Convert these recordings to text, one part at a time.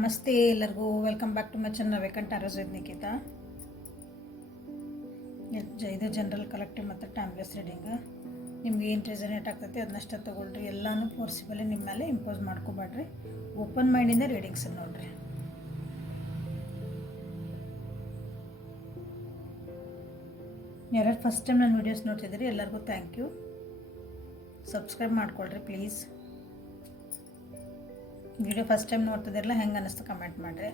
ನಮಸ್ತೆ ಎಲ್ಲರಿಗೂ welcome back to my channel Vacant Arrows with Nikhita. ಇದು ಜನರಲ್ ಕಲೆಕ್ಟಿವ್ ಮತ್ತು ಟೈಮ್ಲೆಸ್ ರೀಡಿಂಗ್. ನಿಮ್ಗೆ ಏನು ರೆಸನೇಟ್ ಆಗ್ತೈತೆ ಅದನ್ನಷ್ಟೇ ತೊಗೊಳ್ರಿ. ಎಲ್ಲನೂ ಫೋರ್ಸಿಬಲಿ ನಿಮ್ಮ ಮೇಲೆ ಇಂಪೋಸ್ ಮಾಡ್ಕೋಬೇಡ್ರಿ. ಓಪನ್ ಮೈಂಡಿಂದ ರೀಡಿಂಗ್ಸ್ ನೋಡ್ರಿ. ಯಾರ್ಯಾರು ಫಸ್ಟ್ ಟೈಮ್ ನನ್ನ ವೀಡಿಯೋಸ್ ನೋಡ್ತಿದ್ದೀರಿ ಎಲ್ಲರಿಗೂ ಥ್ಯಾಂಕ್ ಯು. ಸಬ್ಸ್ಕ್ರೈಬ್ ಮಾಡ್ಕೊಳ್ರಿ ಪ್ಲೀಸ್. ವಿಡಿಯೋ ಫಸ್ಟ್ ಟೈಮ್ ನೋಡ್ತಿದ್ದಿರಲ್ಲ ಹೆಂಗೆ ಅನ್ನಿಸ್ತು ಕಮೆಂಟ್ ಮಾಡಿರಿ,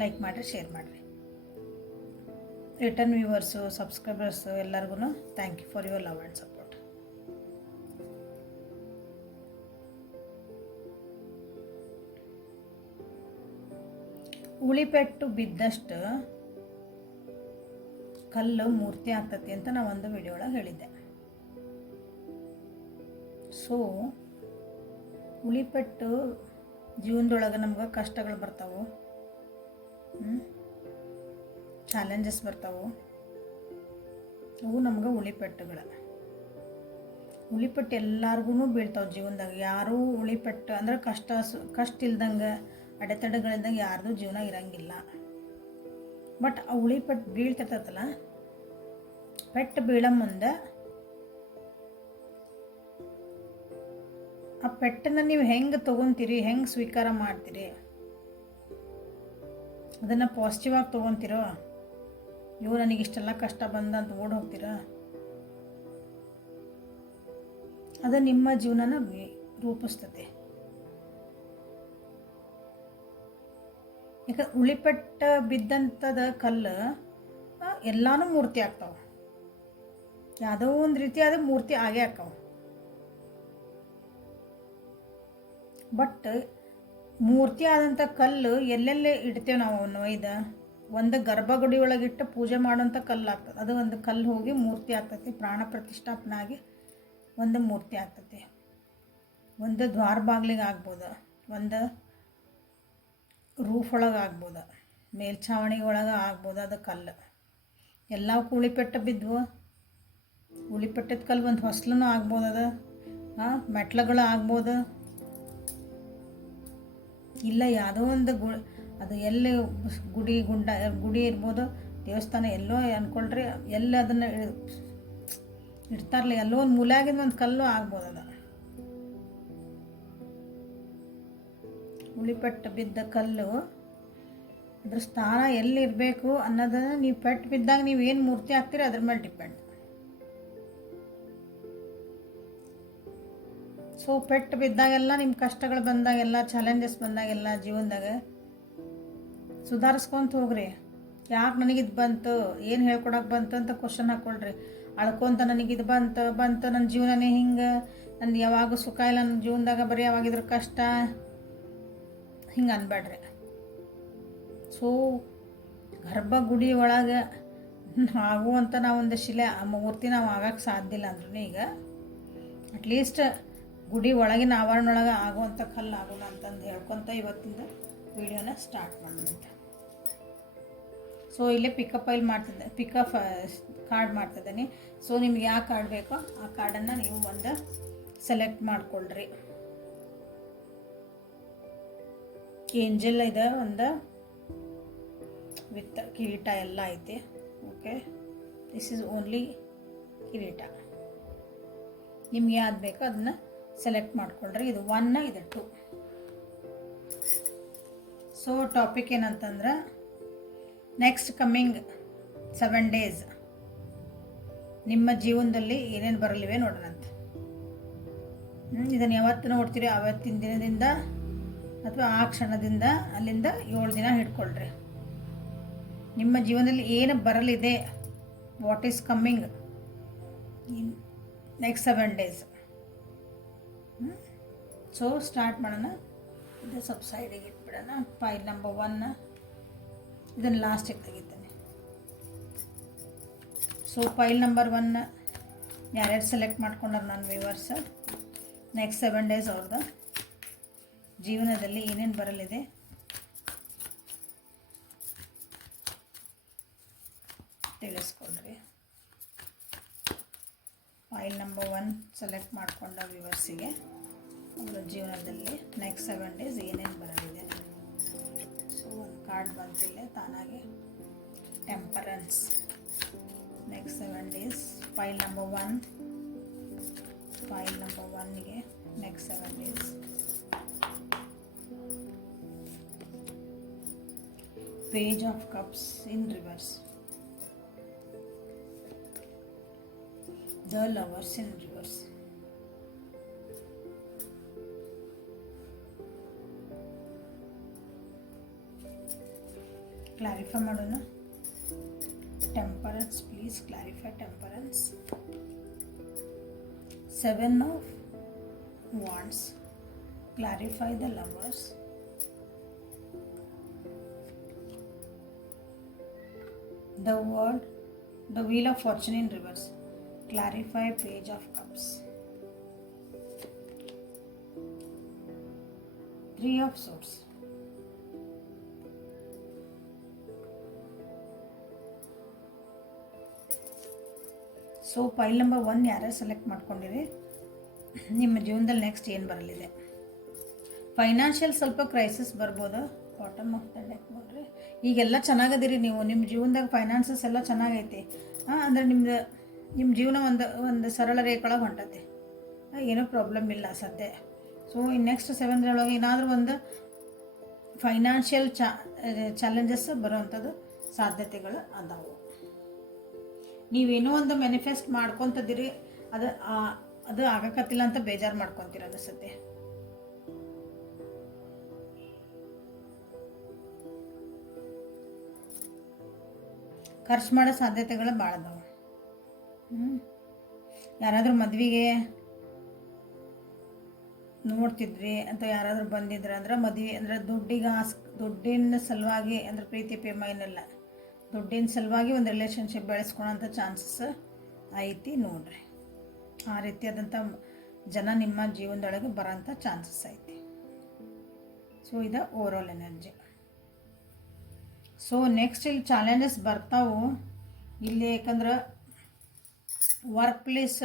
ಲೈಕ್ ಮಾಡಿರಿ, ಶೇರ್ ಮಾಡಿರಿ. ರಿಟರ್ನ್ ವ್ಯೂವರ್ಸು, ಸಬ್ಸ್ಕ್ರೈಬರ್ಸು ಎಲ್ಲರಿಗೂ thank you for your love and support. ಉಳಿಪೆಟ್ಟು ಬಿದ್ದಷ್ಟು ಕಲ್ಲು ಮೂರ್ತಿ ಆಗ್ತತಿ ಅಂತ ನಾನು ಒಂದು ವಿಡಿಯೋ ಒಳಗೆ ಹೇಳಿದ್ದೆ. ಸೊ ಉಳಿಪೆಟ್ಟು ಜೀವನದೊಳಗೆ ನಮ್ಗೆ ಕಷ್ಟಗಳು ಬರ್ತಾವೆ, ಚಾಲೆಂಜಸ್ ಬರ್ತಾವೆ. ಅವು ನಮ್ಗೆ ಉಳಿಪೆಟ್ಟುಗಳು. ಉಳಿಪೆಟ್ಟು ಎಲ್ಲರಿಗೂ ಬೀಳ್ತಾವೆ ಜೀವನದಾಗ. ಯಾರೂ ಉಳಿಪೆಟ್ಟು ಅಂದ್ರೆ ಕಷ್ಟ ಇಲ್ದಂಗೆ, ಅಡೆತಡೆಗಳಿಂದಂಗೆ ಯಾರ್ದು ಜೀವನ ಇರಂಗಿಲ್ಲ. ಬಟ್ ಆ ಉಳಿಪೆಟ್ಟು ಬೀಳ್ತಿರ್ತೈತಲ್ಲ, ಪೆಟ್ಟು ಬೀಳೋ ಮುಂದೆ ಆ ಪೆಟ್ಟನ್ನು ನೀವು ಹೆಂಗೆ ತೊಗೊತೀರಿ, ಹೆಂಗೆ ಸ್ವೀಕಾರ ಮಾಡ್ತೀರಿ, ಅದನ್ನು ಪಾಸಿಟಿವ್ ಆಗಿ ತೊಗೊತೀರೋ, ಇವು ನನಗಿಷ್ಟೆಲ್ಲ ಕಷ್ಟ ಬಂದಂತ ಓಡಿ ಹೋಗ್ತೀರಾ, ಅದು ನಿಮ್ಮ ಜೀವನನ ರೂಪಿಸ್ತದೆ. ಈಗ ಉಳಿಪೆಟ್ಟ ಬಿದ್ದಂಥದ ಕಲ್ಲು ಎಲ್ಲಾನು ಮೂರ್ತಿ ಆಗ್ತಾವೆ. ಯಾವುದೋ ಒಂದು ರೀತಿ ಅದು ಮೂರ್ತಿ ಆಗೇ ಆಕ್ಕಾವ. ಬಟ್ ಮೂರ್ತಿ ಆದಂಥ ಕಲ್ಲು ಎಲ್ಲೆಲ್ಲೇ ಇಡ್ತೇವೆ ನಾವು ಅವನ್ನ ಒಯ್ದು ಒಂದು ಗರ್ಭಗುಡಿ ಒಳಗಿಟ್ಟು ಪೂಜೆ ಮಾಡೋಂಥ ಕಲ್ಲು ಆಗ್ತದೆ. ಅದು ಒಂದು ಕಲ್ಲು ಹೋಗಿ ಮೂರ್ತಿ ಆಗ್ತೈತಿ. ಪ್ರಾಣ ಪ್ರತಿಷ್ಠಾಪನೆ ಆಗಿ ಒಂದು ಮೂರ್ತಿ ಆಗ್ತೈತಿ. ಒಂದು ದ್ವಾರ ಬಾಗಿಲಿಗೆ ಆಗ್ಬೋದು, ಒಂದು ರೂಫ್ ಒಳಗೆ ಆಗ್ಬೋದು, ಮೇಲ್ಛಾವಣಿ ಒಳಗೆ ಆಗ್ಬೋದು. ಅದು ಕಲ್ಲು ಎಲ್ಲವಕ್ಕೂ ಉಳಿಪೆಟ್ಟು ಬಿದ್ವು. ಉಳಿಪೆಟ್ಟದ ಕಲ್ಲು ಒಂದು ಹೊಸ್ಲೂ ಆಗ್ಬೋದು, ಅದು ಮೆಟ್ಲುಗಳು ಆಗ್ಬೋದು. ಇಲ್ಲ ಯಾವುದೋ ಒಂದು ಅದು ಎಲ್ಲಿ ಗುಡಿ ಇರ್ಬೋದು, ದೇವಸ್ಥಾನ ಎಲ್ಲೋ ಅಂದ್ಕೊಳ್ರಿ, ಎಲ್ಲಿ ಅದನ್ನು ಇಡ್ತಾರಲ್ಲ, ಎಲ್ಲೋ ಒಂದು ಮೂಲೆಯಾಗಿಂದ ಒಂದು ಕಲ್ಲು ಆಗ್ಬೋದು. ಅದು ಉಳಿಪೆಟ್ಟು ಬಿದ್ದ ಕಲ್ಲು ಅದ್ರ ಸ್ಥಾನ ಎಲ್ಲಿರಬೇಕು ಅನ್ನೋದನ್ನು ನೀವು ಪೆಟ್ಟು ಬಿದ್ದಾಗ ನೀವು ಏನು ಮೂರ್ತಿ ಆಗ್ತೀರಿ ಅದ್ರ ಮೇಲೆ ಡಿಪೆಂಡ್. ಸೊ ಪೆಟ್ಟು ಬಿದ್ದಾಗೆಲ್ಲ, ನಿಮ್ಮ ಕಷ್ಟಗಳು ಬಂದಾಗೆಲ್ಲ, ಚಾಲೆಂಜಸ್ ಬಂದಾಗೆಲ್ಲ ಜೀವನದಾಗ ಸುಧಾರಿಸ್ಕೊಂತ ಹೋಗ್ರಿ. ಯಾಕೆ ನನಗಿದು ಬಂತು, ಏನು ಹೇಳ್ಕೊಡಕ್ಕೆ ಬಂತು ಅಂತ ಕ್ವಶನ್ ಹಾಕ್ಕೊಳ್ರಿ. ಅಳ್ಕೊಂತ ನನಗಿದು ಬಂತು ನನ್ನ ಜೀವನನೇ ಹಿಂಗೆ, ನನ್ನ ಯಾವಾಗ ಸುಖ ಇಲ್ಲ, ನನ್ನ ಜೀವನದಾಗ ಬರೀ ಯಾವಾಗಿದ್ರು ಕಷ್ಟ, ಹಿಂಗೆ ಅನ್ಬೇಡ್ರಿ. ಸೊ ಗರ್ಭಗುಡಿ ಒಳಗೆ ಆಗುವಂಥ ನಾವೊಂದು ಶಿಲೆ ಮೂರ್ತಿ ನಾವು ಆಗಕ್ಕೆ ಸಾಧ್ಯ ಇಲ್ಲ ಅಂದ್ರೂ ಈಗ ಅಟ್ಲೀಸ್ಟ್ ಗುಡಿ ಒಳಗಿನ ಆವರಣ ಒಳಗೆ ಆಗುವಂಥ ಕಲ್ಲು ಆಗೋಣ ಅಂತಂದು ಹೇಳ್ಕೊತ ಇವತ್ತಿಂದ ವಿಡಿಯೋನ ಸ್ಟಾರ್ಟ್ ಮಾಡೋಣ. ಸೊ ಇಲ್ಲೇ ಪಿಕಪ್ ಕಾರ್ಡ್ ಮಾಡ್ತಿದ್ದೀನಿ. ಸೊ ನಿಮ್ಗೆ ಯಾವ ಕಾರ್ಡ್ ಬೇಕೋ ಆ ಕಾರ್ಡನ್ನು ನೀವು ಒಂದು ಸೆಲೆಕ್ಟ್ ಮಾಡ್ಕೊಳ್ರಿ. ಏಂಜಲ್ ಇದೆ, ಒಂದು ವಿತ್ ಕಿರೀಟ ಎಲ್ಲ ಐತಿ. ಓಕೆ, ದಿಸ್ ಈಸ್ ಓನ್ಲಿ ಕಿರೀಟ. ನಿಮ್ಗೆ ಯಾವ್ದು ಬೇಕೋ ಅದನ್ನ ಸೆಲೆಕ್ಟ್ ಮಾಡ್ಕೊಳ್ರಿ. ಇದು 1, ಇದು 2. ಸೊ ಟಾಪಿಕ್ ಏನಂತಂದ್ರೆ ನೆಕ್ಸ್ಟ್ ಕಮ್ಮಿಂಗ್ 7 days ನಿಮ್ಮ ಜೀವನದಲ್ಲಿ ಏನೇನು ಬರಲಿವೆ ನೋಡೋಣಂತ. ಇದನ್ನು ಯಾವತ್ತು ನೋಡ್ತೀರಿ ಆವತ್ತಿನ ದಿನದಿಂದ ಅಥವಾ ಆ ಕ್ಷಣದಿಂದ ಅಲ್ಲಿಂದ 7 ದಿನ ಹಿಡ್ಕೊಳ್ರಿ. ನಿಮ್ಮ ಜೀವನದಲ್ಲಿ ಏನು ಬರಲಿದೆ, what is coming in next 7 days. So start ಮಾಡೋಣ. ಇದು ಸೈಡಿಗೆ ಇಟ್ಬಿಡೋಣ. ಫೈಲ್ ನಂಬರ್ 1 ಇದನ್ನು ಲಾಸ್ಟಿಗೆ ತೆಗಿತೇನೆ. ಸೊ ಫೈಲ್ ನಂಬರ್ 1 ಯಾರ್ಯಾರು ಸೆಲೆಕ್ಟ್ ಮಾಡ್ಕೊಂಡ್ರೆ ನಾನು ವ್ಯೂವರ್ಸ್, ನೆಕ್ಸ್ಟ್ 7 days ಅವ್ರದ್ದು ಜೀವನದಲ್ಲಿ ಏನೇನು ಬರಲಿದೆ ತಿಳಿಸ್ಕೊಳ್ರಿ. ಫೈಲ್ ನಂಬರ್ 1 ಸೆಲೆಕ್ಟ್ ಮಾಡಿಕೊಂಡ ವ್ಯೂವರ್ಸಿಗೆ ಅವರ ಜೀವನದಲ್ಲಿ ನೆಕ್ಸ್ಟ್ 7 ಡೇಸ್ ಏನೇನು ಬರಲಿದೆ. ಸೊ ಒಂದು ಕಾರ್ಡ್ ಬಂದಿಲ್ಲ ತಾನಾಗಿ, temperance. Next 7 days file number 1ಗೆ next 7 days. Page of Cups in reverse. The Lovers in reverse. Clarify ಮಾಡೋಣ. Temperance, please clarify temperance. 7 of Wands. Clarify the Lovers. The World, the Wheel of Fortune in reverse. Clarify Page of Cups. 3 of Swords. So file number 1 ಯಾರು select ಮಾಡ್ಕೊಂಡಿರಿ, ನಿಮ್ಮ ಜೀವನದಲ್ಲಿ next ಏನು ಬರಲಿದೆ. Financial ಸ್ವಲ್ಪ crisis ಬರ್ಬೋದು. Bottom of the deck ನೋಡ್ರಿ, ಈಗೆಲ್ಲ ಚೆನ್ನಾಗದಿರಿ ನೀವು, ನಿಮ್ಮ ಜೀವನದಾಗ ಫೈನಾನ್ಸಸ್ ಎಲ್ಲ ಚೆನ್ನಾಗೈತಿ. ಅಂದರೆ ನಿಮ್ಮ ಜೀವನ ಒಂದು ಸರಳ ರೇಖೆಯೊಳಗೆ ಹೊಂಟತಿ, ಏನೂ ಪ್ರಾಬ್ಲಮ್ ಇಲ್ಲ ಸದ್ಯ. ಸೊ ಇನ್ನು ನೆಕ್ಸ್ಟ್ 7 ಒಳಗೆ ಏನಾದರೂ ಒಂದು ಫೈನಾನ್ಷಿಯಲ್ ಚಾಲೆಂಜಸ್ ಬರೋವಂಥದ್ದು ಸಾಧ್ಯತೆಗಳು ಅದಾವು. ನೀವೇನೋ ಒಂದು ಮ್ಯಾನಿಫೆಸ್ಟ್ ಮಾಡ್ಕೊತಿದ್ದೀರಿ, ಅದು ಆಗಕತ್ತಿಲ್ಲ ಅಂತ ಬೇಜಾರು ಮಾಡ್ಕೊತೀರ ಅನಿಸುತ್ತೆ. ಖರ್ಚು ಮಾಡೋ ಸಾಧ್ಯತೆಗಳು ಭಾಳ ಅದಾವೆ. ಯಾರಾದರೂ ಮದುವೆಗೆ ನೋಡ್ತಿದ್ರಿ ಅಥವಾ ಯಾರಾದರೂ ಬಂದಿದ್ರೆ ಅಂದ್ರೆ ಮದುವೆ ಅಂದರೆ ದುಡ್ಡಿನ ಸಲುವಾಗಿ ಅಂದರೆ ಪ್ರೀತಿ ಪ್ರೇಮ ಏನಿಲ್ಲ, ದುಡ್ಡಿನ ಸಲುವಾಗಿ ಒಂದು ರಿಲೇಷನ್ಶಿಪ್ ಬೆಳೆಸ್ಕೊಳೋಂಥ ಚಾನ್ಸಸ್ ಐತಿ ನೋಡ್ರಿ. ಆ ರೀತಿಯಾದಂಥ ಜನ ನಿಮ್ಮ ಜೀವನದೊಳಗೆ ಬರೋಂಥ ಚಾನ್ಸಸ್ ಐತಿ. ಸೊ ಇದು ಓವರಾಲ್ ಎನರ್ಜಿ. ಸೊ ನೆಕ್ಸ್ಟ್ ಇಲ್ಲಿ ಚಾಲೆಂಜಸ್ ಬರ್ತಾವು ಇಲ್ಲಿ, ಯಾಕಂದ್ರೆ ವರ್ಕ್ ಪ್ಲೇಸ್,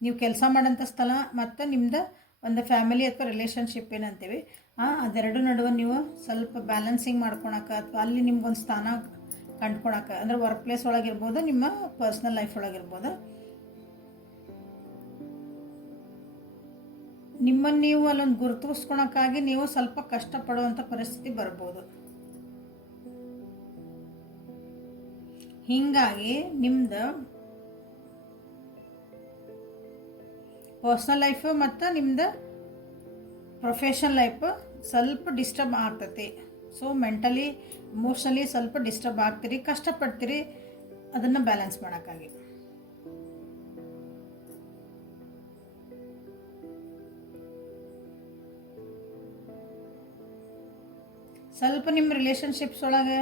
ನೀವು ಕೆಲಸ ಮಾಡೋಂಥ ಸ್ಥಳ ಮತ್ತು ನಿಮ್ದು ಒಂದು ಫ್ಯಾಮಿಲಿ ಅಥವಾ ರಿಲೇಷನ್ಶಿಪ್ ಏನಂತೀವಿ, ಅದೆರಡು ನಡುವೆ ನೀವು ಸ್ವಲ್ಪ ಬ್ಯಾಲೆನ್ಸಿಂಗ್ ಮಾಡ್ಕೊಳಕ್ಕೆ ಅಥವಾ ಅಲ್ಲಿ ನಿಮ್ಗೊಂದು ಸ್ಥಾನ ಕಂಡ್ಕೊಳಕ್ಕೆ, ಅಂದರೆ ವರ್ಕ್ ಪ್ಲೇಸ್ ಒಳಗಿರ್ಬೋದು, ನಿಮ್ಮ ಪರ್ಸ್ನಲ್ ಲೈಫ್ ಒಳಗಿರ್ಬೋದು, ನಿಮ್ಮನ್ನು ನೀವು ಅಲ್ಲೊಂದು ಗುರುತಿಸ್ಕೊಳಕ್ಕಾಗಿ ನೀವು ಸ್ವಲ್ಪ ಕಷ್ಟಪಡುವಂಥ ಪರಿಸ್ಥಿತಿ ಬರ್ಬೋದು. ಹೀಗಾಗಿ ನಿಮ್ದು ಪರ್ಸ್ನಲ್ ಲೈಫು ಮತ್ತು ನಿಮ್ದು ಪ್ರೊಫೆಷನಲ್ ಲೈಫ್ ಸ್ವಲ್ಪ ಡಿಸ್ಟರ್ಬ್ ಆಗ್ತೈತಿ. ಸೊ ಮೆಂಟಲಿ ಇಮೋಷ್ನಲಿ ಸ್ವಲ್ಪ ಡಿಸ್ಟರ್ಬ್ ಆಗ್ತೀರಿ, ಕಷ್ಟಪಡ್ತೀರಿ ಅದನ್ನು ಬ್ಯಾಲೆನ್ಸ್ ಮಾಡೋಕ್ಕಾಗಿ. ಸ್ವಲ್ಪ ನಿಮ್ಮ ರಿಲೇಷನ್ಶಿಪ್ಸ್ ಒಳಗೆ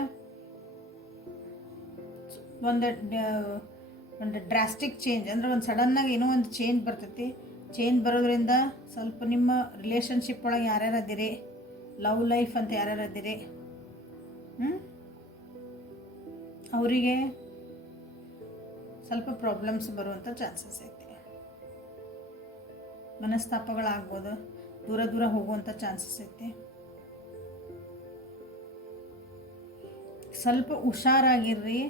ಒಂದು ಡ್ರಾಸ್ಟಿಕ್ ಚೇಂಜ್ ಅಂದರೆ ಒಂದು ಸಡನ್ನಾಗಿ ಏನೋ ಒಂದು ಚೇಂಜ್ ಬರ್ತೈತಿ. ಚೇಂಜ್ ಬರೋದ್ರಿಂದ ಸ್ವಲ್ಪ ನಿಮ್ಮ ರಿಲೇಷನ್ಶಿಪ್ ಒಳಗೆ ಯಾರ್ಯಾರು ಅದಿರಿ, ಲವ್ ಲೈಫ್ ಅಂತ ಯಾರ್ಯಾರು ಅದಿರಿ, ಅವರಿಗೆ ಸ್ವಲ್ಪ ಪ್ರಾಬ್ಲಮ್ಸ್ ಬರುವಂಥ ಚಾನ್ಸಸ್ ಐತಿ. ಮನಸ್ತಾಪಗಳಾಗ್ಬೋದು, ದೂರ ದೂರ ಹೋಗುವಂಥ ಚಾನ್ಸಸ್ ಐತಿ. ಸ್ವಲ್ಪ ಹುಷಾರಾಗಿರ್ರಿ.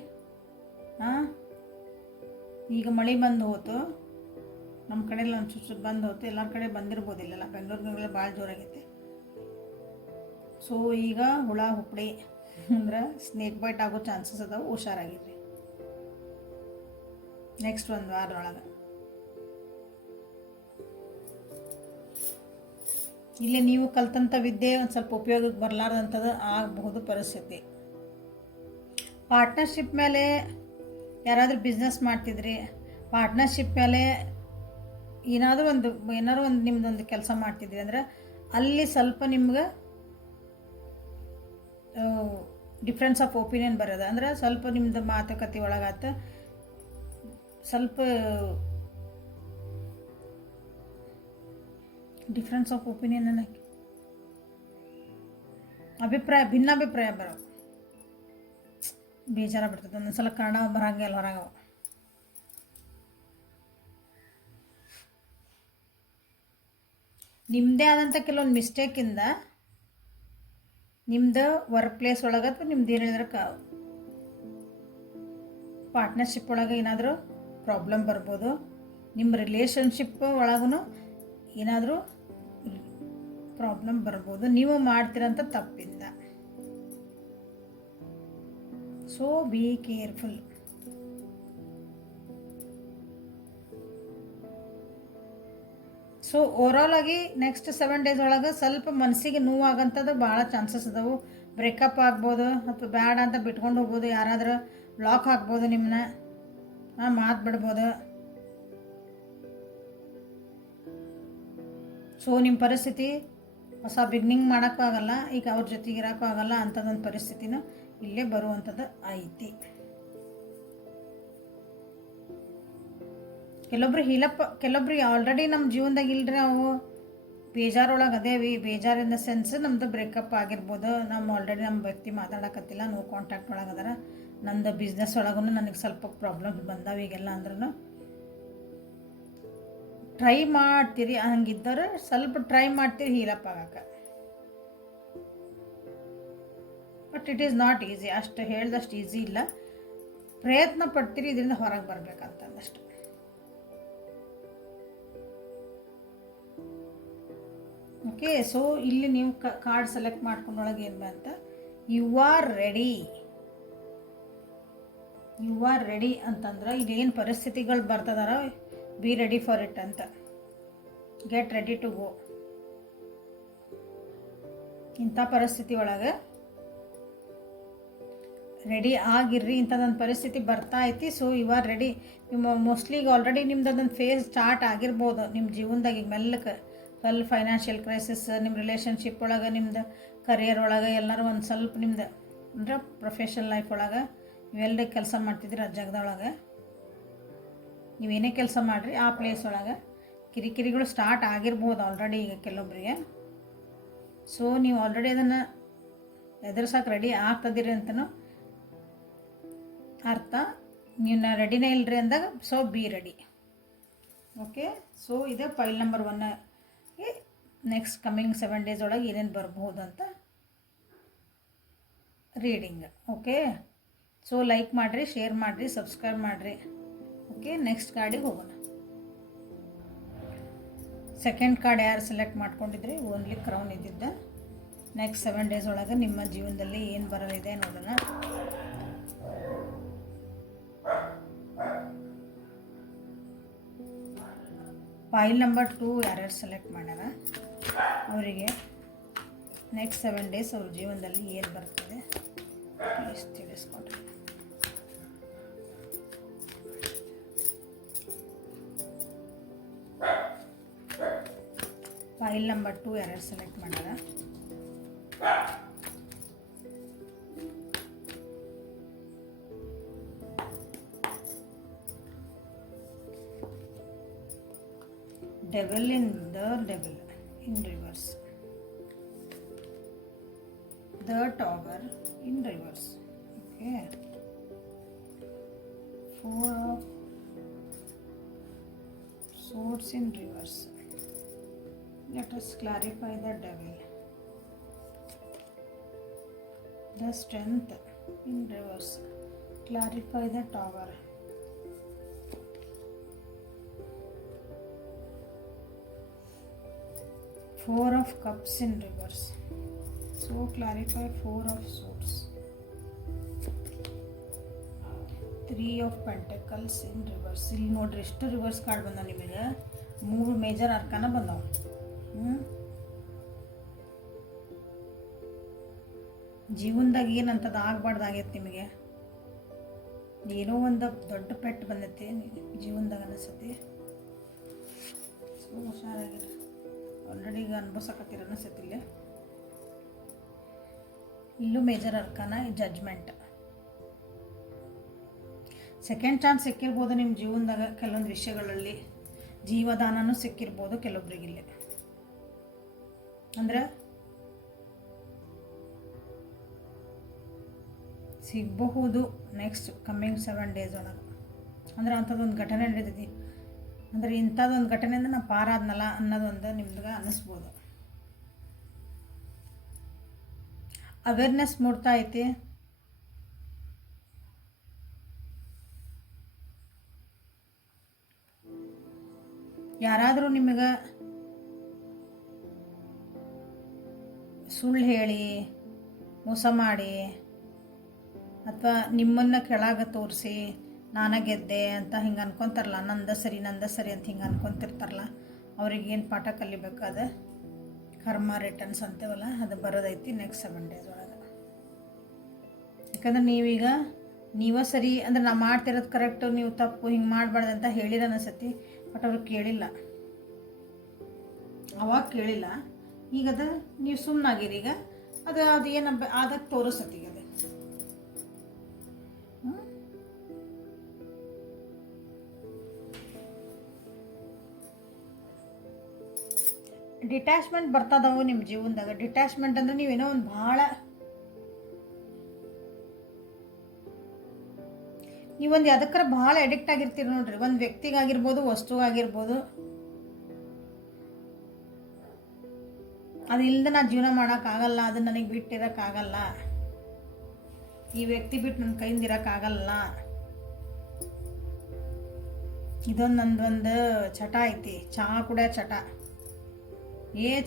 ಈಗ ಮಳೆ ಬಂದು ಹೋತು, ನಮ್ಮ ಕಡೆ ಎಲ್ಲ ಒಂದು ಚುಚ್ಚು ಬಂದು ಹೋತು, ಎಲ್ಲರ ಕಡೆ ಬಂದಿರ್ಬೋದಿಲ್ಲ, ಬೆಂಗಳೂರಿಗೆಲ್ಲ ಭಾಳ ಜೋರಾಗೈತೆ. ಸೊ ಈಗ ಹುಳ ಹುಪ್ಪಡಿ ಅಂದ್ರೆ ಸ್ನೇಕ್ ಬೈಟ್ ಆಗೋ ಚಾನ್ಸಸ್ ಅದಾವೆ, ಹುಷಾರಾಗಿರ್ರಿ ನೆಕ್ಸ್ಟ್ ಒಂದು ವಾರದೊಳಗೆ. ಇಲ್ಲಿ ನೀವು ಕಲ್ತಂಥ ವಿದ್ಯೆ ಒಂದು ಸ್ವಲ್ಪ ಉಪಯೋಗಕ್ಕೆ ಬರಲಾರ್ದಂಥದ್ದು ಆಗಬಹುದು ಪರಿಸ್ಥಿತಿ. ಪಾರ್ಟ್ನರ್ಶಿಪ್ ಮೇಲೆ ಯಾರಾದರೂ ಬಿಸ್ನೆಸ್ ಮಾಡ್ತಿದ್ರಿ, ಪಾರ್ಟ್ನರ್ಶಿಪ್ ಮೇಲೆ ಏನಾದರೂ ಒಂದು ನಿಮ್ಮದೊಂದು ಕೆಲಸ ಮಾಡ್ತಿದ್ರಿ ಅಂದ್ರೆ ಅಲ್ಲಿ ಸ್ವಲ್ಪ ನಿಮ್ಗೆ ಡಿಫ್ರೆನ್ಸ್ ಆಫ್ ಒಪಿನಿಯನ್ ಬರೋದು. ಅಂದ್ರೆ ಸ್ವಲ್ಪ ನಿಮ್ಮದು ಮಾತುಕತೆ ಒಳಗಾತ ಸ್ವಲ್ಪ ಡಿಫ್ರೆನ್ಸ್ ಆಫ್ ಒಪಿನಿಯನ್ ಅನ್ನೋಕ್ಕೆ ಭಿನ್ನಾಭಿಪ್ರಾಯ ಬರೋ ಬೇಜಾರ ಬಿಡ್ತದೆ. ಒಂದೊಂದ್ಸಲ ಕನ್ನಡ ಬರಂಗೆ ಅಲ್ಲಿ ಹೊರಗೆ. ನಿಮ್ಮದೇ ಆದಂಥ ಕೆಲವೊಂದು ಮಿಸ್ಟೇಕಿಂದ ನಿಮ್ಮದು ವರ್ಕ್ ಪ್ಲೇಸ್ ಒಳಗೆ ಅಥವಾ ನಿಮ್ದು ಏನು ಹೇಳಿದ್ರೆ ಪಾರ್ಟ್ನರ್ಶಿಪ್ ಒಳಗೆ ಏನಾದರೂ ಪ್ರಾಬ್ಲಮ್ ಬರ್ಬೋದು. ನಿಮ್ಮ ರಿಲೇಷನ್ಶಿಪ್ ಒಳಗೂ ಏನಾದರೂ ಪ್ರಾಬ್ಲಮ್ ಬರ್ಬೋದು ನೀವು ಮಾಡ್ತಿರೋಂಥ ತಪ್ಪಿಂದ. So be careful. So overall ಆಗಿ ನೆಕ್ಸ್ಟ್ 7 days ಒಳಗೆ ಸ್ವಲ್ಪ ಮನಸ್ಸಿಗೆ ನೋವಾಗಂಥದ್ದು ಭಾಳ ಚಾನ್ಸಸ್ ಅದಾವೆ. ಬ್ರೇಕಪ್ ಆಗ್ಬೋದು ಅಥವಾ ಬ್ಯಾಡ ಅಂತ ಬಿಟ್ಕೊಂಡು ಹೋಗ್ಬೋದು, ಯಾರಾದರೂ ಬ್ಲಾಕ್ ಆಗ್ಬೋದು, ನಿಮ್ಮನ್ನ ಮಾತು ಬಿಡ್ಬೋದು. ಸೊ ನಿಮ್ಮ ಪರಿಸ್ಥಿತಿ ಹೊಸ ಬಿಗ್ನಿಂಗ್ ಮಾಡೋಕ್ಕೂ ಆಗಲ್ಲ, ಈಗ ಅವ್ರ ಜೊತೆಗೆ ಇರೋಕ್ಕೂ ಆಗಲ್ಲ, ಅಂಥದ್ದೊಂದು ಪರಿಸ್ಥಿತಿನೂ ಇಲ್ಲೇ ಬರುವಂಥದ್ದು ಐತಿ. ಕೆಲವೊಬ್ರು ಆಲ್ರೆಡಿ ನಮ್ಮ ಜೀವನದಾಗ ಇಲ್ಲರಿ, ನಾವು ಬೇಜಾರೊಳಗೆ ಅದೇವಿ. ಬೇಜಾರು ಇನ್ ದ ಸೆನ್ಸ್ ನಮ್ಮದು ಬ್ರೇಕಪ್ ಆಗಿರ್ಬೋದು, ನಮ್ಮ ಆಲ್ರೆಡಿ ನಮ್ಮ ವ್ಯಕ್ತಿ ಮಾತಾಡಕತ್ತಿಲ್ಲ, ನೋ ಕಾಂಟ್ಯಾಕ್ಟ್ ಒಳಗೆ ಅದಾರ, ನಂದು ಬಿಸ್ನೆಸ್ ಒಳಗೂ ನನಗೆ ಸ್ವಲ್ಪ ಪ್ರಾಬ್ಲಮ್ಸ್ ಬಂದಾವ ಈಗೆಲ್ಲ ಅಂದ್ರೂ ಟ್ರೈ ಮಾಡ್ತೀರಿ. ಹಂಗಿದ್ದರೆ ಸ್ವಲ್ಪ ಟ್ರೈ ಮಾಡ್ತೀರಿ ಹೀಲಪ್ ಆಗಕ್ಕೆ. But it is not easy, ಅಷ್ಟು ಹೇಳ್ದಷ್ಟು ಈಸಿ ಇಲ್ಲ. ಪ್ರಯತ್ನ ಪಡ್ತೀರಿ ಇದರಿಂದ ಹೊರಗೆ ಬರ್ಬೇಕಂತಂದಷ್ಟು. ಓಕೆ, ಸೊ ಇಲ್ಲಿ ನೀವು ಕಾರ್ಡ್ ಸೆಲೆಕ್ಟ್ ಮಾಡ್ಕೊಂಡೊಳಗೆ ಏನು ಬಂತ, ಯು ಆರ್ ರೆಡಿ ಅಂತಂದ್ರೆ ಇದೇನು ಪರಿಸ್ಥಿತಿಗಳು ಬರ್ತದಾರ, ಬಿ ರೆಡಿ ಫಾರ್ ಇಟ್ ಅಂತ. Get ready to go. ಇಂಥ ಪರಿಸ್ಥಿತಿ ಒಳಗೆ ರೆಡಿ ಆಗಿರ್ರಿ. ಇಂಥದ್ದೊಂದು ಪರಿಸ್ಥಿತಿ ಬರ್ತಾ ಐತಿ. So you are ready. ನಿಮ್ಮ ಮೋಸ್ಟ್ಲಿ ಈಗ ಆಲ್ರೆಡಿ ನಿಮ್ದು ಅದೊಂದು ಫೇಸ್ ಸ್ಟಾರ್ಟ್ ಆಗಿರ್ಬೋದು ನಿಮ್ಮ ಜೀವನದಾಗ. ಈಗ ಮೆಲ್ಲಕ್ಕೆ ಸ್ವಲ್ಪ ಫೈನಾನ್ಷಿಯಲ್ ಕ್ರೈಸಿಸ್, ನಿಮ್ಮ ರಿಲೇಷನ್ಶಿಪ್ ಒಳಗೆ, ನಿಮ್ದು ಕರಿಯರ್ ಒಳಗೆ, ಎಲ್ಲರೂ ಒಂದು ಸ್ವಲ್ಪ ನಿಮ್ದು ಅಂದರೆ ಪ್ರೊಫೆಷನಲ್ ಲೈಫ್ ಒಳಗೆ ನೀವೆಲ್ಲರೂ ಕೆಲಸ ಮಾಡ್ತಿದ್ದೀರಿ ಆ ಜಾಗದೊಳಗೆ. ನೀವೇನೇ ಕೆಲಸ ಮಾಡಿರಿ ಆ ಪ್ಲೇಸ್ ಒಳಗೆ ಕಿರಿಕಿರಿಗಳು ಸ್ಟಾರ್ಟ್ ಆಗಿರ್ಬೋದು ಆಲ್ರೆಡಿ ಈಗ ಕೆಲವೊಬ್ಬರಿಗೆ. ಸೊ ನೀವು ಆಲ್ರೆಡಿ ಅದನ್ನು ಎದುರ್ಸೋಕೆ ರೆಡಿ ಆಗ್ತದಿರಿ ಅಂತನೂ ಅರ್ಥ. ನೀವು ರೆಡಿನೇ ಇಲ್ಲರಿ ಅಂದಾಗ so be ready. Okay, so ಇದು file number 1 next coming 7 days ಒಳಗೆ ಏನೇನು ಬರ್ಬೋದು ಅಂತ ರೀಡಿಂಗ್. ಓಕೆ, ಸೊ ಲೈಕ್ ಮಾಡಿರಿ, ಶೇರ್ ಮಾಡಿರಿ, ಸಬ್ಸ್ಕ್ರೈಬ್ ಮಾಡಿರಿ. ಓಕೆ, ನೆಕ್ಸ್ಟ್ ಕಾರ್ಡಿಗೆ ಹೋಗೋಣ. ಸೆಕೆಂಡ್ ಕಾರ್ಡ್ ಯಾರು ಸೆಲೆಕ್ಟ್ ಮಾಡ್ಕೊಂಡಿದ್ರಿ, ಓನ್ಲಿ ಕ್ರೌನ್ ಇದ್ದಿದ್ದ. ನೆಕ್ಸ್ಟ್ 7 days ಒಳಗೆ ನಿಮ್ಮ ಜೀವನದಲ್ಲಿ ಏನು ಬರಲಿದೆ ನೋಡೋಣ. ಫೈಲ್ ನಂಬರ್ 2 ಯಾರ್ಯಾರು ಸೆಲೆಕ್ಟ್ ಮಾಡ್ಯಾರ ಅವರಿಗೆ ನೆಕ್ಸ್ಟ್ 7 days ಅವ್ರ ಜೀವನದಲ್ಲಿ ಏನು ಬರ್ತದೆ ಪ್ಲೀಸ್ ತಿಳಿಸ್ಕೊಡ್ರಿ. ಫೈಲ್ ನಂಬರ್ 2 ಯಾರ್ಯಾರು ಸೆಲೆಕ್ಟ್ ಮಾಡ್ಯಾರ devil in reverse, the tower in reverse. Okay, 4 of swords in reverse. Let us clarify the devil. The strength in reverse. Clarify the tower. Four of cups in reverse. So clarify 4 of swords. 3 of pentacles in reverse. ಇಲ್ಲಿ ನೋಡ್ರಿ ಎಷ್ಟು reverse card ಬಂದಾವ ನಿಮಗೆ. 3 major ಅರ್ಕಾನ ಬಂದಾವ. ಜೀವನದಾಗ ಏನಂತದ್ದು ಆಗಬಾರ್ದಾಗೈತೆ ನಿಮಗೆ. ಏನೋ ಒಂದು ದೊಡ್ಡ ಪೆಟ್ಟು ಬಂದೈತಿ ಜೀವನದಾಗ ಅನಿಸುತ್ತೆ. ಸೊ ಹುಷಾರಾಗಿರಿ, ಆಲ್ರೆಡಿ ಈಗ ಅನುಭವಿಸಕತ್ತೀರ ಅನಿಸುತ್ತಿಲ್ಲ. ಇಲ್ಲೂ ಮೇಜರ್ ಅರ್ಕಾನ ಜಡ್ಜ್ಮೆಂಟ್. ಸೆಕೆಂಡ್ ಚಾನ್ಸ್ ಸಿಕ್ಕಿರ್ಬೋದು ನಿಮ್ಮ ಜೀವನದಾಗ. ಕೆಲವೊಂದು ವಿಷಯಗಳಲ್ಲಿ ಜೀವದಾನನೂ ಸಿಕ್ಕಿರ್ಬೋದು ಕೆಲವೊಬ್ರಿಗಿಲ್ಲಿ. ಅಂದ್ರೆ ಸಿಗಬಹುದು ನೆಕ್ಸ್ಟ್ ಕಮ್ಮಿಂಗ್ 7 days ಒಳಗೆ. ಅಂದ್ರೆ ಅಂಥದ್ದೊಂದು ಘಟನೆ ನಡೀತೈತಿ. ಅಂದರೆ ಇಂಥದ್ದೊಂದು ಘಟನೆಯಿಂದ ನಾನು ಪಾರಾದ್ನಲ್ಲ ಅನ್ನೋದೊಂದು ನಿಮ್ಗೆ ಅನ್ನಿಸ್ಬೋದು. ಅವೇರ್ನೆಸ್ ಮೂಡ್ತಾ ಐತಿ. ಯಾರಾದರೂ ನಿಮಗೆ ಸುಳ್ಳು ಹೇಳಿ ಮೋಸ ಮಾಡಿ ಅಥವಾ ನಿಮ್ಮನ್ನು ಕೆಳಗೆ ತೋರಿಸಿ ನಾನೇ ಗೆದ್ದೆ ಅಂತ ಹಿಂಗೆ ಅನ್ಕೊತಾರಲ್ಲ, ನಂದ ಸರಿ ಅಂತ ಹಿಂಗೆ ಅನ್ಕೊತಿರ್ತಾರಲ್ಲ, ಅವ್ರಿಗೇನು ಪಾಠ ಕಲಿಬೇಕು, ಅದು ಕರ್ಮ ರಿಟರ್ನ್ಸ್ ಅಂತೇವಲ್ಲ, ಅದು ಬರೋದೈತಿ ನೆಕ್ಸ್ಟ್ 7 days ಒಳಗೆ. ಯಾಕಂದ್ರೆ ನೀವೀಗ ನೀವೇ ಸರಿ ಅಂದ್ರೆ ನಾ ಮಾಡ್ತಿರೋದು ಕರೆಕ್ಟು, ನೀವು ತಪ್ಪು ಹಿಂಗೆ ಮಾಡಬಾರ್ದು ಅಂತ ಹೇಳಿರ ಅನಿಸತಿ. ಬಟ್ ಅವ್ರು ಕೇಳಿಲ್ಲ, ಅವಾಗ ಕೇಳಿಲ್ಲ. ಈಗದ ನೀವು ಸುಮ್ಮನಾಗಿರಿ. ಈಗ ಅದು ಏನು ಅದಕ್ಕೆ ತೋರಿಸತ್ತೀಗ ಅದು. ಡಿಟ್ಯಾಚ್ಮೆಂಟ್ ಬರ್ತದವು ನಿಮ್ಮ ಜೀವನದಾಗ. ಡಿಟ್ಯಾಚ್ಮೆಂಟ್ ಅಂದ್ರೆ ನೀವೇನೋ ಒಂದು ಭಾಳ ನೀವೊಂದು ಅದಕ್ಕರ ಭಾಳ ಅಡಿಕ್ಟ್ ಆಗಿರ್ತೀರಿ ನೋಡ್ರಿ. ಒಂದು ವ್ಯಕ್ತಿಗಾಗಿರ್ಬೋದು, ವಸ್ತುಗಾಗಿರ್ಬೋದು. ಅದು ಇಲ್ಲದೆ ನಾ ಜೀವನ ಮಾಡೋಕ್ಕಾಗಲ್ಲ, ಅದು ನನಗೆ ಬಿಟ್ಟಿರೋಕ್ಕಾಗಲ್ಲ, ಈ ವ್ಯಕ್ತಿ ಬಿಟ್ಟು ನನ್ನ ಕೈಯಿಂದ ಇರೋಕ್ಕಾಗಲ್ಲ. ಇದೊಂದು ನಂದೊಂದು ಚಟ ಐತಿ, ಚಹಾ ಕುಡಿಯೋ ಚಟ.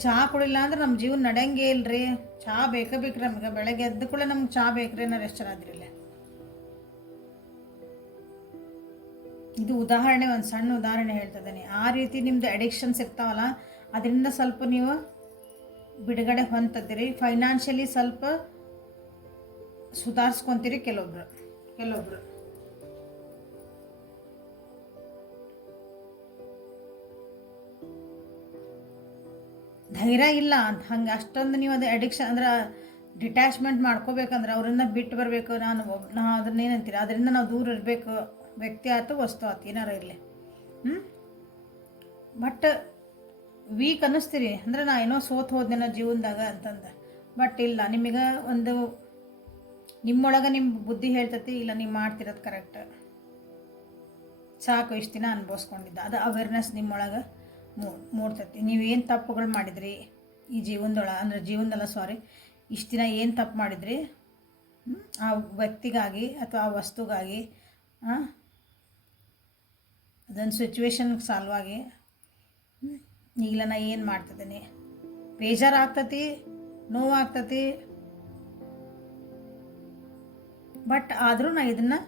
ಚಹಾ ಕುಡಿಲ್ಲ ಅಂದ್ರೆ ನಮ್ಮ ಜೀವನ ನಡೆಯಂಗೇ ಇಲ್ರಿ. ಚಹಾ ಬೇಕ್ರಿ ನಮ್ಗೆ. ಬೆಳಗ್ಗೆ ಎದ್ದ ಕೂಡ ನಮ್ಗೆ ಚಹಾ ಬೇಕ್ರಿ ಅನ್ನೋ ಎಷ್ಟು ಜನ ಆದ್ರಿಲ್ಲ. ಇದು ಉದಾಹರಣೆ, ಒಂದು ಸಣ್ಣ ಉದಾಹರಣೆ ಹೇಳ್ತಿದ್ದೀನಿ. ಆ ರೀತಿ ನಿಮ್ಮದು ಅಡಿಕ್ಷನ್ಸ್ ಇರ್ತಾವಲ್ಲ, ಅದರಿಂದ ಸ್ವಲ್ಪ ನೀವು ಬಿಡುಗಡೆ ಹೊಂದಿದ್ದೀರಿ. ಫೈನಾನ್ಷಿಯಲಿ ಸ್ವಲ್ಪ ಸುಧಾರಿಸ್ಕೊತೀರಿ ಕೆಲವೊಬ್ರು. ಧೈರ್ಯ ಇಲ್ಲ ಅಂತ ಹಂಗೆ ಅಷ್ಟೊಂದು ನೀವು ಅದು ಅಡಿಕ್ಷನ್ ಅಂದ್ರೆ ಡಿಟ್ಯಾಚ್ಮೆಂಟ್ ಮಾಡ್ಕೋಬೇಕಂದ್ರೆ ಅವರಿಂದ ಬಿಟ್ಟು ಬರಬೇಕು. ನಾ ಅದನ್ನೇನಂತೀರಿ, ಅದರಿಂದ ನಾವು ದೂರ ಇರಬೇಕು. ವ್ಯಕ್ತಿ ಆಯ್ತು, ವಸ್ತು ಆಯ್ತು, ಏನಾರು ಇರಲಿ. ಬಟ್ ವೀಕ್ ಅನ್ನಿಸ್ತೀರಿ, ಅಂದ್ರೆ ನಾ ಏನೋ ಸೋತ್ ಹೋದ್ನೇನೋ ಜೀವನದಾಗ ಅಂತಂದು. ಬಟ್ ಇಲ್ಲ, ನಿಮಗೆ ಒಂದು ನಿಮ್ಮೊಳಗೆ ನಿಮ್ಮ ಬುದ್ಧಿ ಹೇಳ್ತತಿ, ಇಲ್ಲ ನೀವು ಮಾಡ್ತಿರೋದು ಕರೆಕ್ಟ್, ಸಾಕು ಇಷ್ಟು ದಿನ ಅನುಭವಿಸ್ಕೊಂಡಿದ್ದ. ಅದು ಅವೇರ್ನೆಸ್ ನಿಮ್ಮೊಳಗೆ ಮೂಡ್ತೈತಿ. ನೀವೇನು ತಪ್ಪುಗಳು ಮಾಡಿದ್ರಿ ಈ ಜೀವನದಲ್ಲ ಇಷ್ಟು ದಿನ ಏನು ತಪ್ಪು ಮಾಡಿದ್ರಿ ಆ ವ್ಯಕ್ತಿಗಾಗಿ ಅಥವಾ ಆ ವಸ್ತುಗಾಗಿ, ಅದೊಂದು ಸಿಚುವೇಶನ್ಗೆ ಸಾಲ್ವಾಗಿ ಈಗಲ ನಾ ಏನು ಮಾಡ್ತಿದ್ದೀನಿ, ಬೇಜಾರಾಗ್ತತಿ, ನೋವಾಗ್ತತಿ. ಬಟ್ ಆದರೂ ನಾ ಇದನ್ನು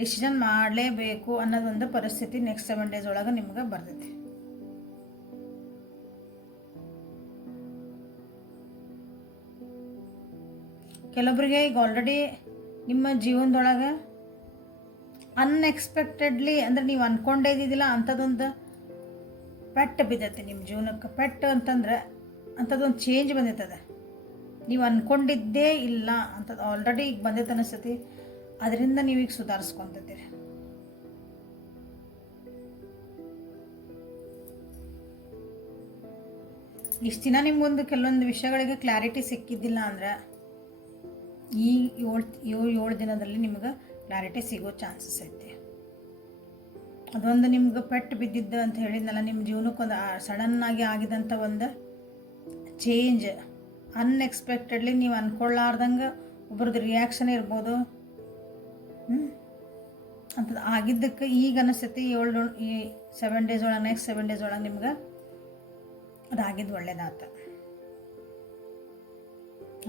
ಡಿಸಿಷನ್ ಮಾಡಲೇಬೇಕು ಅನ್ನೋದೊಂದು ಪರಿಸ್ಥಿತಿ ನೆಕ್ಸ್ಟ್ 7 days ಒಳಗೆ ನಿಮ್ಗೆ ಬರ್ತೈತಿ. ಕೆಲವೊಬ್ಬರಿಗೆ ಈಗ ಆಲ್ರೆಡಿ ನಿಮ್ಮ ಜೀವನದೊಳಗೆ ಅನ್ಎಕ್ಸ್ಪೆಕ್ಟೆಡ್ಲಿ ಅಂದ್ರೆ ನೀವು ಅಂದ್ಕೊಂಡೇ ಇದ್ದಿದ್ದಿಲ್ಲ ಅಂಥದ್ದೊಂದು ಪೆಟ್ಟು ಬಿದ್ದೈತೆ ನಿಮ್ಮ ಜೀವನಕ್ಕೆ. ಪೆಟ್ಟು ಅಂತಂದ್ರೆ ಅಂಥದ್ದೊಂದು ಚೇಂಜ್ ಬಂದೈತದ, ನೀವು ಅಂದ್ಕೊಂಡಿದ್ದೇ ಇಲ್ಲ ಅಂಥದ್ದು ಆಲ್ರೆಡಿ ಈಗ ಬಂದೈತೆ ಅನಿಸ್ತತಿ. ಅದರಿಂದ ನೀವೀಗ ಸುಧಾರಿಸ್ಕೊತಿದ್ದೀರಿ. ಇಷ್ಟು ದಿನ ನಿಮ್ಗೊಂದು ಕೆಲವೊಂದು ವಿಷಯಗಳಿಗೆ ಕ್ಲಾರಿಟಿ ಸಿಕ್ಕಿದ್ದಿಲ್ಲ ಅಂದ್ರೆ ಈ 7 ದಿನದಲ್ಲಿ ನಿಮ್ಗೆ ಕ್ಲಾರಿಟಿ ಸಿಗೋ ಚಾನ್ಸಸ್ ಐತಿ. ಅದೊಂದು ನಿಮ್ಗೆ ಪೆಟ್ಟು ಬಿದ್ದಿದ್ದು ಅಂತ ಹೇಳಿದ್ನಲ್ಲ, ನಿಮ್ಮ ಜೀವನಕ್ಕೊಂದು ಸಡನ್ನಾಗಿ ಆಗಿದಂಥ ಒಂದು ಚೇಂಜ್, ಅನ್ಎಕ್ಸ್ಪೆಕ್ಟೆಡ್ಲಿ ನೀವು ಅಂದ್ಕೊಳ್ಳಾರ್ದಂಗೆ ಒಬ್ರದ್ದು ರಿಯಾಕ್ಷನ್ ಇರ್ಬೋದು. ಅಂಥದ್ದು ಆಗಿದ್ದಕ್ಕೆ ಈಗ ಅನಿಸ್ತೈತಿ ಈ 7 days ಒಳಗೆ, ನೆಕ್ಸ್ಟ್ 7 days ಒಳಗೆ ನಿಮ್ಗೆ ಅದಾಗಿದ್ದು ಒಳ್ಳೇದಾತ.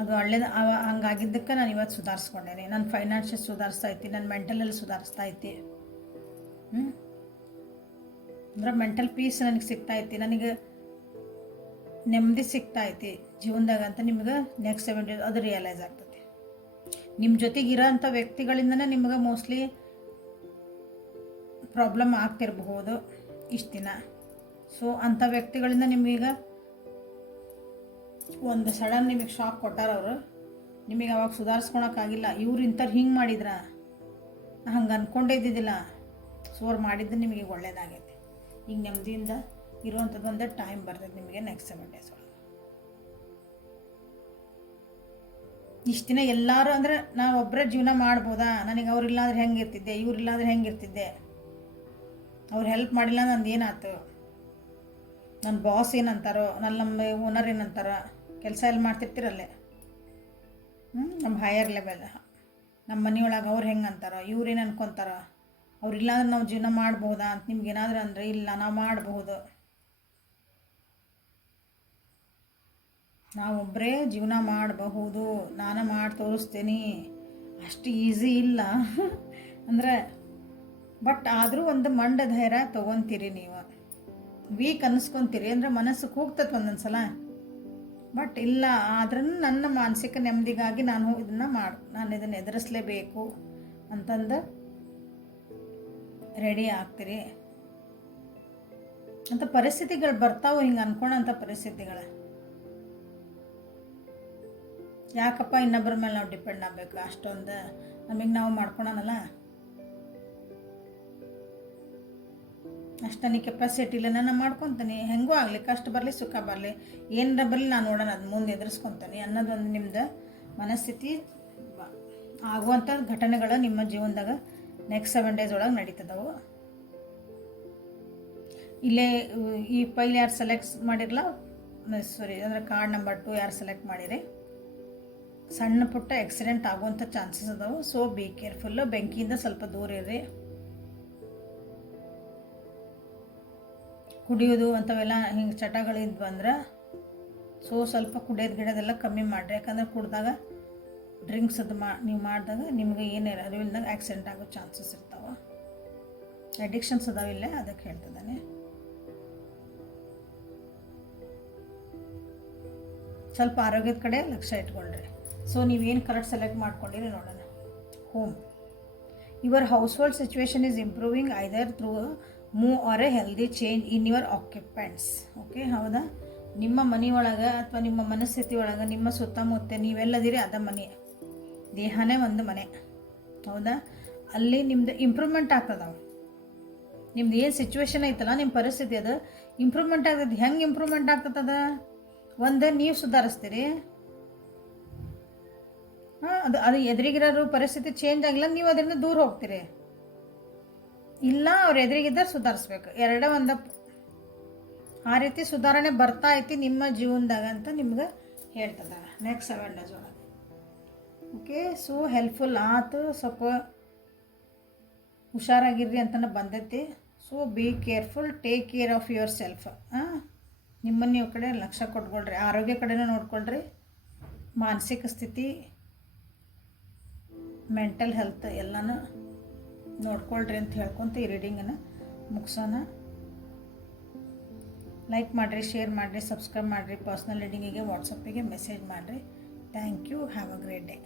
ಅದು ಒಳ್ಳೇದು. ಹಂಗಾಗಿದ್ದಕ್ಕೆ ನಾನು ಇವತ್ತು ಸುಧಾರಿಸ್ಕೊಂಡೇನೆ. ನನ್ನ ಫೈನಾನ್ಷಿಯಲ್ ಸುಧಾರಿಸ್ತಾ ಐತಿ, ನನ್ನ ಮೆಂಟಲಲ್ಲಿ ಸುಧಾರಿಸ್ತಾ ಐತಿ. ಅಂದ್ರೆ ಮೆಂಟಲ್ ಪೀಸ್ ನನಗೆ ಸಿಗ್ತಾ ಐತಿ, ನನಗೆ ನೆಮ್ಮದಿ ಸಿಗ್ತಾ ಐತಿ ಜೀವನದಾಗ ಅಂತ ನಿಮ್ಗೆ ನೆಕ್ಸ್ಟ್ 7 days ಅದು ರಿಯಲೈಸ್ ಆಗ್ತೈತಿ. ನಿಮ್ಮ ಜೊತೆಗೆ ಇರೋಂಥ ವ್ಯಕ್ತಿಗಳಿಂದನೇ ನಿಮ್ಗೆ ಮೋಸ್ಟ್ಲಿ ಪ್ರಾಬ್ಲಮ್ ಆಗ್ತಿರಬಹುದು ಇಷ್ಟು ದಿನ. ಸೊ ಅಂಥ ವ್ಯಕ್ತಿಗಳಿಂದ ನಿಮಗೀಗ ಒಂದು ಸಡನ್ ನಿಮಗೆ ಶಾಕ್ ಕೊಟ್ಟಾರವರು, ನಿಮಗೆ ಅವಾಗ ಸುಧಾರಿಸ್ಕೊಳಕ್ಕಾಗಿಲ್ಲ. ಇವ್ರು ಇಂಥವ್ರು ಹಿಂಗೆ ಮಾಡಿದ್ರ, ಹಂಗೆ ಅಂದ್ಕೊಂಡೇ ಇದ್ದಿದ್ದಿಲ್ಲ. ಸೊ ಅವ್ರು ಮಾಡಿದ್ದು ನಿಮಗೆ ಒಳ್ಳೇದಾಗೈತಿ. ಈಗ ನೆಮ್ಮದಿಯಿಂದ ಇರುವಂಥದ್ದು ಒಂದು ಟೈಮ್ ಬರ್ತದೆ ನಿಮಗೆ ನೆಕ್ಸ್ಟ್ 7 days ಒಳಗೆ. ಇಷ್ಟು ದಿನ ಎಲ್ಲರೂ ಅಂದರೆ ನಾವು ಒಬ್ಬರೇ ಜೀವನ ಮಾಡ್ಬೋದಾ, ನನಗೆ ಅವ್ರಿಲ್ಲಾಂದ್ರೆ ಹೆಂಗಿರ್ತಿದ್ದೆ, ಇವ್ರಿಲ್ಲಾಂದ್ರೆ ಹೆಂಗಿರ್ತಿದ್ದೆ ಅವ್ರು ಹೆಲ್ಪ್ ಮಾಡಿಲ್ಲ ನಂದು ಏನಾಯ್ತು, ನನ್ನ ಬಾಸ್ ಏನಂತಾರೋ, ನಮ್ಮ ಓನರ್ ಏನಂತಾರ, ಕೆಲಸ ಎಲ್ಲಿ ಮಾಡ್ತಿರ್ತಿರಲ್ಲೇ ನಮ್ಮ ಹೈಯರ್ ಲೆವೆಲ್ ನಮ್ಮ ಮನೆಯೊಳಗೆ ಅವ್ರು ಹೆಂಗೆ ಅಂತಾರ, ಇವ್ರೇನು ಅನ್ಕೊತಾರ, ಅವ್ರಿಲ್ಲಾಂದ್ರೆ ನಾವು ಜೀವನ ಮಾಡ್ಬೋದಾ ಅಂತ ನಿಮ್ಗೇನಾದ್ರೂ ಅಂದರೆ ಇಲ್ಲ, ನಾವು ಮಾಡಬಹುದು, ನಾವೊಬ್ಬರೇ ಜೀವನ ಮಾಡಬಹುದು, ನಾನು ಮಾಡಿ ತೋರಿಸ್ತೀನಿ, ಅಷ್ಟು ಈಸಿ ಇಲ್ಲ ಅಂದರೆ. ಬಟ್ ಆದರೂ ಒಂದು ಮಂಡ ಧೈರ್ಯ ತೊಗೊತೀರಿ ನೀವು, ವೀಕ್ ಅನ್ನಿಸ್ಕೊತೀರಿ ಅಂದರೆ ಮನಸ್ಸಿಗೆ ಹೋಗ್ತದೆ ಒಂದೊಂದು ಸಲ. ಬಟ್ ಇಲ್ಲ ಆದ್ರೂ ನನ್ನ ಮಾನಸಿಕ ನೆಮ್ಮದಿಗಾಗಿ ನಾನು ಇದನ್ನು ಎದುರಿಸಲೇಬೇಕು ಅಂತಂದು ರೆಡಿ ಆಗ್ತೀರಿ. ಅಂತ ಪರಿಸ್ಥಿತಿಗಳು ಬರ್ತಾವೆ, ಹಿಂಗೆ ಅನ್ಕೊಳಂಥ ಪರಿಸ್ಥಿತಿಗಳು. ಯಾಕಪ್ಪ ಇನ್ನೊಬ್ಬರ ಮೇಲೆ ನಾವು ಡಿಪೆಂಡ್ ಆಗಬೇಕು, ಅಷ್ಟೊಂದು ನಮಗೆ ನಾವು ಮಾಡ್ಕೊಳನಲ್ಲ, ಅಷ್ಟು ನನಗೆ ಕೆಪಾಸಿಟಿ ಇಲ್ಲ, ನಾನು ಮಾಡ್ಕೊತೀನಿ, ಹೆಂಗೂ ಆಗಲಿ, ಕಷ್ಟ ಬರಲಿ ಸುಖ ಬರಲಿ, ಏನರ ಬರಲಿ ನಾನು ನೋಡೋಣ, ಅದು ಮುಂದೆ ಎದುರಿಸ್ಕೊತೀನಿ ಅನ್ನೋದೊಂದು ನಿಮ್ಮದು ಮನಸ್ಥಿತಿ. ಆಗುವಂಥ ಘಟನೆಗಳು ನಿಮ್ಮ ಜೀವನದಾಗ ನೆಕ್ಸ್ಟ್ 7 days ಒಳಗೆ ನಡೀತದವು. ಇಲ್ಲೇ ಈ ಫೈಲ್ ಯಾರು ಸೆಲೆಕ್ಟ್ ಮಾಡಿರಲ್ಲ, ಸಾರಿ ಅಂದರೆ ಕಾರ್ಡ್ ನಂಬರ್ 2 ಯಾರು ಸೆಲೆಕ್ಟ್ ಮಾಡಿರಿ, ಸಣ್ಣ ಪುಟ್ಟ ಆಕ್ಸಿಡೆಂಟ್ ಆಗುವಂಥ ಚಾನ್ಸಸ್ ಅದಾವೆ. ಸೊ ಬಿ ಕೇರ್ಫುಲ್ಲು, ಬೆಂಕಿಯಿಂದ ಸ್ವಲ್ಪ ದೂರ ಇರ್ರಿ. ಕುಡಿಯೋದು ಅಂಥವೆಲ್ಲ ಹಿಂಗೆ ಚಟಗಳಿದ್ವು ಅಂದ್ರೆ ಸ್ವಲ್ಪ ಗಿಡೋದೆಲ್ಲ ಕಮ್ಮಿ ಮಾಡಿರಿ. ಯಾಕಂದ್ರೆ ಕುಡ್ದಾಗ ಡ್ರಿಂಕ್ಸ್ ಅದು ನೀವು ಮಾಡಿದಾಗ ನಿಮ್ಗೆ ಏನೇ ಅರಿವಿಲ್ದಾಗ ಆಕ್ಸಿಡೆಂಟ್ ಆಗೋ ಚಾನ್ಸಸ್ ಇರ್ತಾವೆ. ಅಡಿಕ್ಷನ್ಸ್ ಅದಾವಿಲ್ಲ, ಅದಕ್ಕೆ ಹೇಳ್ತಿದ್ದಾನೆ. ಸ್ವಲ್ಪ ಆರೋಗ್ಯದ ಕಡೆ ಲಕ್ಷ್ಯ ಇಟ್ಕೊಳ್ರಿ. ಸೊ ನೀವೇನು ಕರೆಕ್ಟ್ ಸೆಲೆಕ್ಟ್ ಮಾಡ್ಕೊಂಡಿರಿ ನೋಡೋಣ. Home, your house hold situation is improving either through move or a healthy change in your occupants. Okay, ಹೌದಾ? ನಿಮ್ಮ ಮನೆಯೊಳಗೆ ಅಥವಾ ನಿಮ್ಮ ಮನಸ್ಥಿತಿ ಒಳಗೆ ನಿಮ್ಮ ಸುತ್ತಮುತ್ತ ನೀವೆಲ್ಲದಿರಿ ಅದ ಮನೆ, ದೇಹನೇ ಒಂದು ಮನೆ, ಹೌದಾ? ಅಲ್ಲಿ ನಿಮ್ದು ಇಂಪ್ರೂವ್ಮೆಂಟ್ ಆಗ್ತದವು. ನಿಮ್ದು ಏನು ಸಿಚುವೇಶನ್ ಐತಲ್ಲ, ನಿಮ್ಮ ಪರಿಸ್ಥಿತಿ ಅದು ಇಂಪ್ರೂವ್ಮೆಂಟ್ ಆಗ್ತದೆ. ಹೆಂಗೆ ಇಂಪ್ರೂವ್ಮೆಂಟ್ ಆಗ್ತದ? ಒಂದು ನೀವು ಸುಧಾರಿಸ್ತೀರಿ, ಅದು ಎದುರಿಗಿರೋ ಪರಿಸ್ಥಿತಿ ಚೇಂಜ್ ಆಗಿಲ್ಲ, ನೀವು ಅದರಿಂದ ದೂರ ಹೋಗ್ತೀರಿ. ಇಲ್ಲ ಅವ್ರು ಎದುರಿಗಿದ್ದರೆ ಸುಧಾರಿಸ್ಬೇಕು, ಎರಡೇ ಒಂದು. ಆ ರೀತಿ ಸುಧಾರಣೆ ಬರ್ತಾ ಐತಿ ನಿಮ್ಮ ಜೀವನದಾಗ ಅಂತ ನಿಮ್ಗೆ ಹೇಳ್ತದ ನೆಕ್ಸ್ಟ್ 7 days ಒಳಗೆ. ಓಕೆ, ಸೊ ಹೆಲ್ಪ್ಫುಲ್ ಆಯ್ತು, ಸ್ವಲ್ಪ ಹುಷಾರಾಗಿರ್ರಿ ಅಂತಲೇ ಬಂದೈತಿ. So be careful, take care of your self. ನಿಮ್ಮನ್ನು ನೀವು ಕಡೆ ಲಕ್ಷ್ಯ ಕೊಟ್ಕೊಳ್ರಿ, ಆರೋಗ್ಯ ಕಡೆನೂ ನೋಡ್ಕೊಳ್ರಿ, ಮಾನಸಿಕ ಸ್ಥಿತಿ, ಮೆಂಟಲ್ ಹೆಲ್ತ್ ಎಲ್ಲನೂ ನೋಡ್ಕೊಳ್ರಿ ಅಂತ ಹೇಳ್ಕೊತ ಈ ರೀಡಿಂಗನ್ನು ಮುಗಿಸೋಣ. ಲೈಕ್ ಮಾಡಿರಿ, ಶೇರ್ ಮಾಡಿರಿ, ಸಬ್ಸ್ಕ್ರೈಬ್ ಮಾಡಿರಿ, ಪರ್ಸ್ನಲ್ ರೀಡಿಂಗಿಗೆ ವಾಟ್ಸಪ್ಪಿಗೆ ಮೆಸೇಜ್ ಮಾಡಿರಿ. Thank you, have a great day.